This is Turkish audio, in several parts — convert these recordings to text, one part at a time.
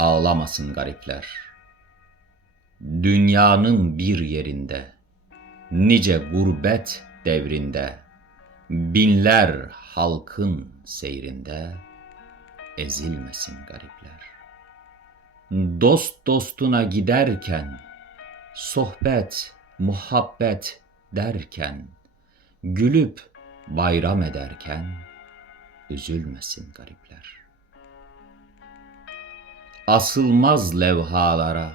Ağlamasın garipler. Dünyanın bir yerinde, nice gurbet devrinde, binler halkın seyrinde, ezilmesin garipler. Dost dostuna giderken, sohbet, muhabbet derken, gülüp bayram ederken, üzülmesin garipler. Asılmaz levhalara,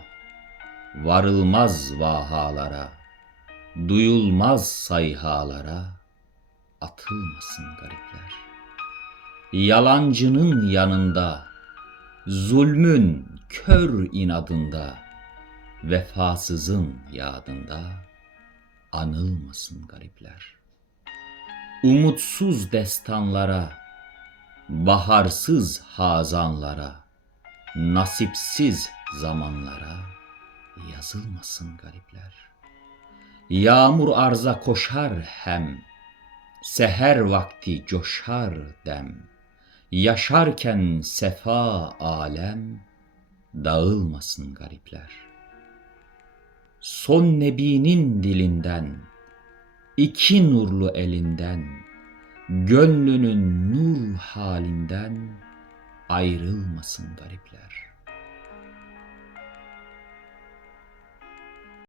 varılmaz vahalara, duyulmaz sayhalara, atılmasın garipler. Yalancının yanında, zulmün kör inadında, vefasızın yadında, anılmasın garipler. Umutsuz destanlara, baharsız hazanlara, nasipsiz zamanlara yazılmasın garipler. Yağmur arza koşar hem, seher vakti coşar dem. Yaşarken sefa alem, dağılmasın garipler. Son nebinin dilinden, iki nurlu elinden, gönlünün nur halinden ayrılmasın garipler.